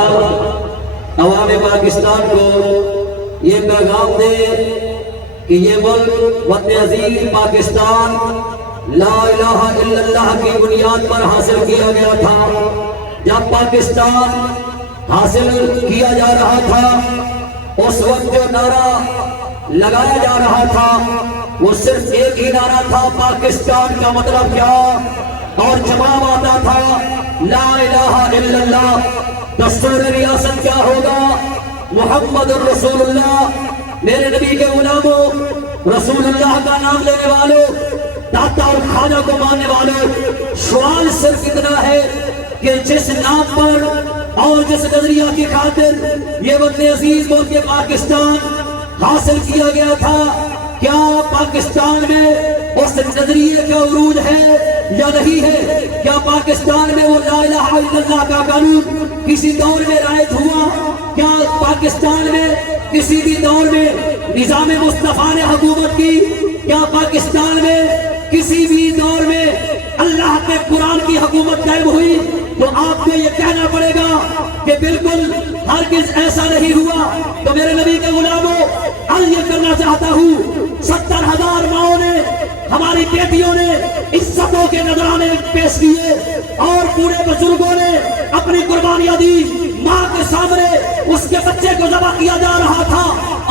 عوام پاکستان کو یہ پیغام دے کہ یہ ملک وطن عزیز پاکستان لا الہ الا اللہ کی بنیاد پر حاصل کیا گیا تھا۔ جب پاکستان حاصل کیا جا رہا تھا اس وقت جو نعرہ لگایا جا رہا تھا وہ صرف ایک ہی نعرہ تھا، پاکستان کا مطلب کیا، اور جواب آتا تھا لا الہ الا اللہ۔ دستور ریاست کیا ہوگا؟ محمد الرسول اللہ۔ میرے نبی کے غلاموں، رسول اللہ کا نام لینے والوں، داتا اور خواجہ کو ماننے والوں، سوال صرف اتنا ہے کہ جس نام پر اور جس نظریہ کی خاطر یہ وطن عزیز ملک پاکستان حاصل کیا گیا تھا، کیا پاکستان میں اس نظریے کا عروج ہے یا نہیں ہے؟ کیا پاکستان میں وہ لا الہ الا اللہ کا قانون کسی دور میں رائج ہوا؟ کیا پاکستان میں کسی بھی دور میں نظام مصطفیٰ نے حکومت کی؟ کیا پاکستان میں کسی بھی دور میں اللہ کے قرآن کی حکومت قائم ہوئی؟ تو آپ کو یہ کہنا پڑے گا کہ بالکل ہرگز ایسا نہیں ہوا۔ تو میرے نبی کے غلاموں، عرض یہ کرنا چاہتا ہوں، 70,000 ماؤں نے، ہماری بیٹیوں نے عزتوں کے نذرانے پیش کیے اور پورے بزرگوں نے اپنی قربانیاں دی۔ ماں کے سامنے اس کے بچے کو ذبح کیا جا رہا تھا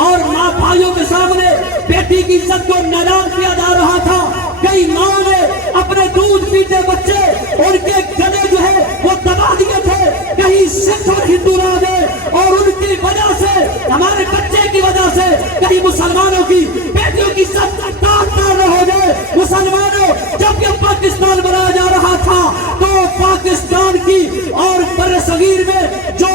اور ماں بھائیوں کے سامنے بیٹی کی عزت کو نیلام کیا جا رہا تھا۔ کئی ماں نے اپنے دودھ پیتے بچے، ان کے گلے جو ہے وہ دبا دیے تھے، کہیں سکھ اور ہندو نہ گئے، اور ان کی وجہ سے، ہمارے بچے کی وجہ سے کہیں مسلمانوں کی بیٹیوں کی عزت تار نہ ہو گئے۔ مسلمانوں، جب یہ پاکستان بنایا جا رہا تھا تو پاکستان کی اور بر صغیر میں جو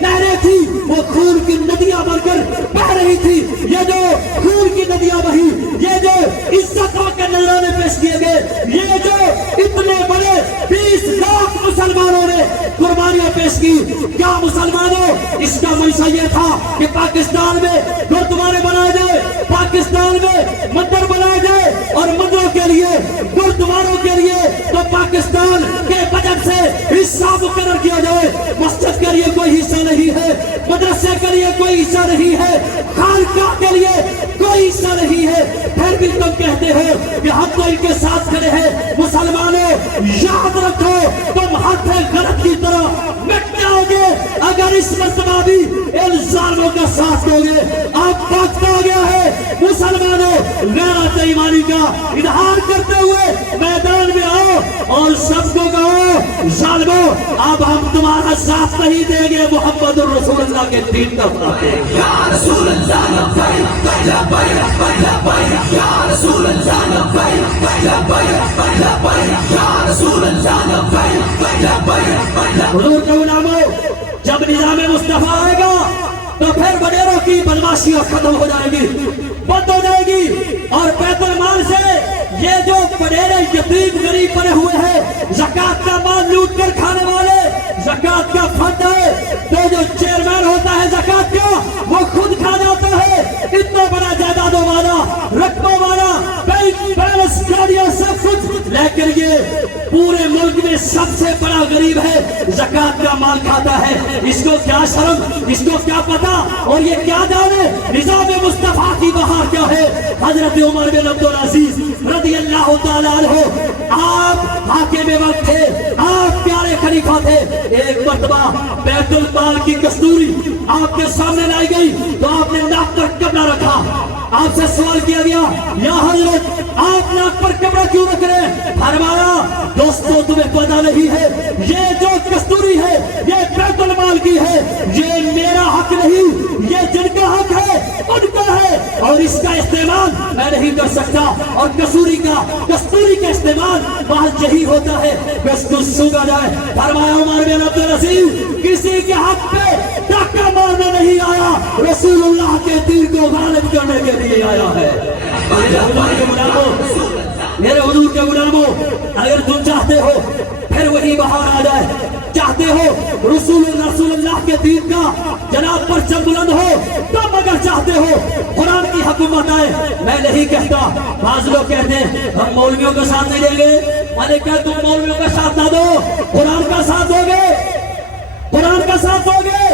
نہریں تھی وہ خون کی ندیاں بن کر بہ رہی تھی۔ یہ جو خون کی ندیاں بہی، یہ جو عزتوں کے نذرانے پیش کیے گئے، یہ جو اتنے بڑے 20 لاکھ مسلمانوں نے قربانیاں پیش کی، کیا مسلمانوں اس کا منشا یہ تھا کہ پاکستان میں گردوارے بنائے جائے، پاکستان میں مندر بنائے جائے، اور مندروں کے لیے، گردواروں کے لیے تو پاکستان کے بجٹ سے حصہ مقرر کیا جائے؟ مسجد کے لیے کوئی حصہ نہیں ہے، مدرسے کے لیے کوئی حصہ نہیں ہے، خانقاہ کے لیے کوئی حصہ نہیں ہے، پھر بھی تم کہتے ہو کہ ہم تو ان کے ساتھ کھڑے ہیں۔ مسلمانوں، یاد رکھو، تم حد غلط کی طرح مٹ جاؤ گے اگر اس مرتبہ بھی الزاموں کا ساتھ دو گے۔ اب وقت آ گیا ہے مسلمانوں، غیرت ایمانی کا اظہار کرتے ہوئے میدان میں آؤ اور سب کو کہو ظالموں، اب ہم تمہارا ساتھ نہیں دیں گے، محمد الرسول اللہ کے دین کا ساتھ دیں گے۔ یا رسول اللہ لبیک لبیک لبیک، یا رسول اللہ لبیک لبیک لبیک، یا رسول اللہ لبیک لبیک۔ حضور کے غلاموں، جب نظام مصطفیٰ آئے گا تو پھر وڈیروں کی بدماشیاں ختم ہو جائے گی، بند ہو جائے گی، اور بیت المال سے یہ جو وڈیرے یتیم غریب پڑے ہوئے ہیں، زکوٰۃ کا مال لوٹ کر کھانے والے، زکوٰۃ کا فنڈ ہے تو جو چیئرمین ہوتا ہے زکوٰۃ کا وہ خود کھا جاتا ہے۔ اتنا بڑا جائیدادوں والا، رقبوں والا، بینک بیلنس گاڑیاں سب کچھ، لیکن یہ پورے ملک میں سب سے بڑا غریب ہے، زکوٰۃ کا مال کھاتا ہے۔ اس کو کیا شرم، اس کو کیا پتا، اور یہ کیا جانے نظام مصطفیٰ کی بہار کیا ہے۔ حضرت عمر بن عبدالعزیز رضی اللہ تعالیٰ عنہ، آپ حاکم وقت تھے، آپ پیارے خلیفہ تھے۔ ایک مرتبہ بیت المال کی کستوری آپ کے سامنے لائی گئی تو آپ نے ناک پر کپڑا رکھا۔ آپ سے سوال کیا گیا، یا حضرت آپ ناک پر کپڑا کیوں رکھ رہے ہیں؟ فرمایا، دوستو تمہیں پتہ نہیں ہے، یہ جو کستوری ہے یہ بیت المال کی ہے، یہ میرا حق نہیں، یہ جن کا حق ہے ان کا ہے، اور اس کا استعمال میں نہیں کر سکتا۔ اور کستوری کا استعمال محض یہی ہوتا ہے کہ اس کو سونگا جائے۔ فرمایا عمر بن عبدالعزیز، کسی کے حق پہ ڈاکہ مارنے نہیں آیا، رسول اللہ کے دین کو غالب کرنے کے لیے آیا ہے۔ میرے حضور کے غلاموں، اگر تم چاہتے ہو پھر وہی بہار آ جائے، چاہتے ہو رسول اللہ کے دین کا جناب پرچم بلند ہو، تم اگر چاہتے ہو قرآن کی حکومت آئے، میں نہیں کہتا، بعض لوگ کہتے ہیں ہم مولویوں کا ساتھ نہیں دیں گے۔ میں نے کہا تم مولویوں کا ساتھ نہ دو، قرآن کا ساتھ دو گے، قرآن کا ساتھ دو گے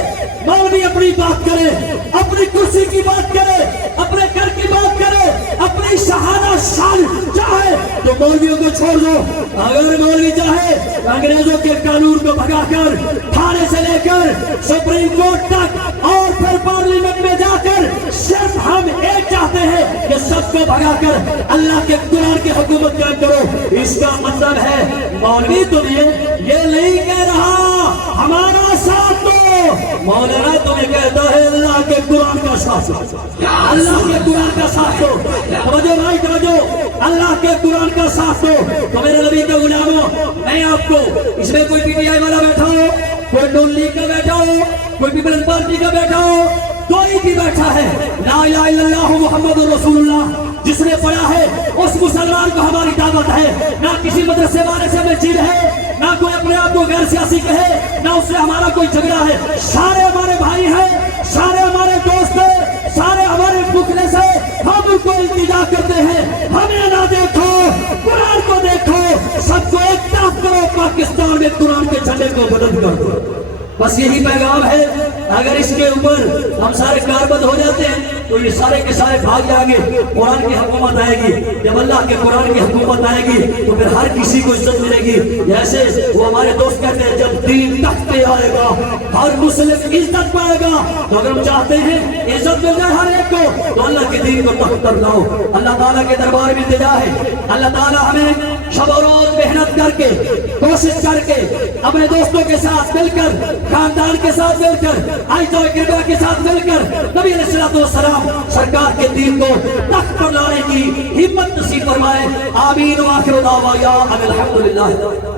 اپنی کرسی کی بات کرے، اپنے گھر کی بات کرے، اپنی شہانہ شان چاہے تو مولویوں کو چھوڑ دو۔ اگر مولوی چاہے انگریزوں کے قانون کو بھگا کر تھانے سے لے کر سپریم کورٹ تک اور پھر پارلیمنٹ میں جا کر صرف ہم ایک چاہتے ہیں کہ سب کو بھگا کر اللہ کے قرآن کی حکومت قائم کرو۔ اس کا مطلب ہے مولوی تمہیں یہ نہیں کہہ رہا ہمارا ساتھ دو، مولانا تمہیں کہتا ہے اللہ کے قرآن کا ساتھ دو، اللہ کے قرآن کا ساتھ دو۔ توجہ بھائی توجہ، اللہ کے قرآن کا ساتھ دو۔ تو میرے نبی کے غلاموں، میں آپ کو اس میں کوئی پی ٹی آئی والا بیٹھا ہو، کوئی نون لیگ کا بیٹھا ہو، کوئی پیپلز پارٹی کا بیٹھا ہو، کوئی بھی بیٹھا ہے، لا الہ الا اللہ محمد رسول اللہ جس نے پڑھا ہے اس مسلمان کو ہماری دعوت ہے۔ نہ کسی مدرسے والے سے ہمیں چیز ہے، نہ کوئی اپنے آپ کو غیر سیاسی کہے، نہ اس سے ہمارا کوئی جھگڑا ہے۔ سارے ہمارے بھائی ہیں، سارے ہمارے دوست ہیں، سارے ہمارے مخلص ہیں۔ ہم ان کو التجا کرتے ہیں، ہمیں نہ دیکھو، قرآن کو دیکھو، سب کو ایک طرف کرو، پاکستان میں قرآن کے جھنڈے کو بلند کر دو۔ بس یہی پیغام ہے۔ اگر اس کے اوپر ہم سارے کاربند ہو جاتے ہیں تو یہ سارے کے سارے بھاگ جائیں گے، قرآن کی حکومت آئے گی۔ جب اللہ کے قرآن کی حکومت آئے گی تو پھر ہر کسی کو عزت ملے گی۔ جیسے وہ ہمارے دوست کہتے ہیں جب دین تخت پہ آئے گا ہر مسلم عزت پائے گا۔ تو اگر ہم چاہتے ہیں عزت مل جائے ہر ایک کو تو اللہ کے دین کو تخت پر لاؤ۔ اللہ تعالیٰ کے دربار میں التجا ہے، اللہ تعالیٰ ہمیں شب و روز محنت کر کے، کوشش کر کے، اپنے دوستوں کے ساتھ مل کر، خاندان کے ساتھ مل کر، عائشہ اقربا کے ساتھ مل کر نبی علیہ الصلوۃ والسلام سرکار کے دین کو تخت پر لانے کی ہمت نصیب فرمائے۔ آمین و آخر دعوانا ان الحمدللہ۔